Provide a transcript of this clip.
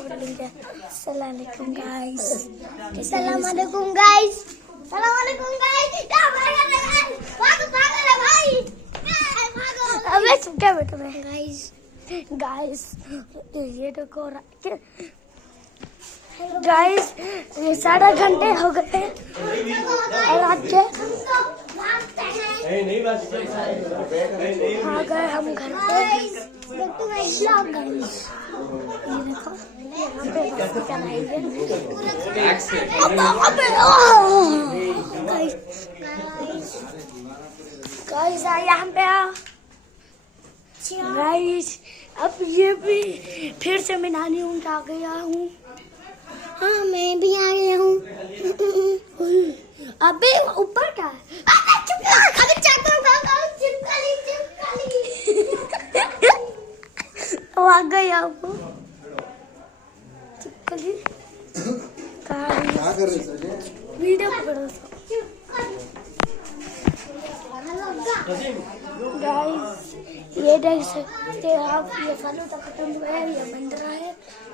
पकड़ लेंगे। अस्सलाम वालेकुम गाइस। अस्सलाम वालेकुम गाइस। अस्सलाम वालेकुम गाइस। भागो भागो भाई, भागो। अबे चुप क्या बैठो गाइस। गाइस ये देखो गाइस, ये 7.5 घंटे हो गए और आज के आ गए हम घर पे। ये देखो यहाँ पे चलाएंगे। गाइस यहाँ पे गाइस, अब ये भी फिर से मैं नानी ऊँट आ गया हूँ। हाँ मैं भी आ गया हूँ। अबे ऊपर का आ गया वो चिपकली वीडियो पकड़ो। गाइस ये देख सकते हैं आप, ये फालूदा खत्म हुआ है, ये बन रहा है।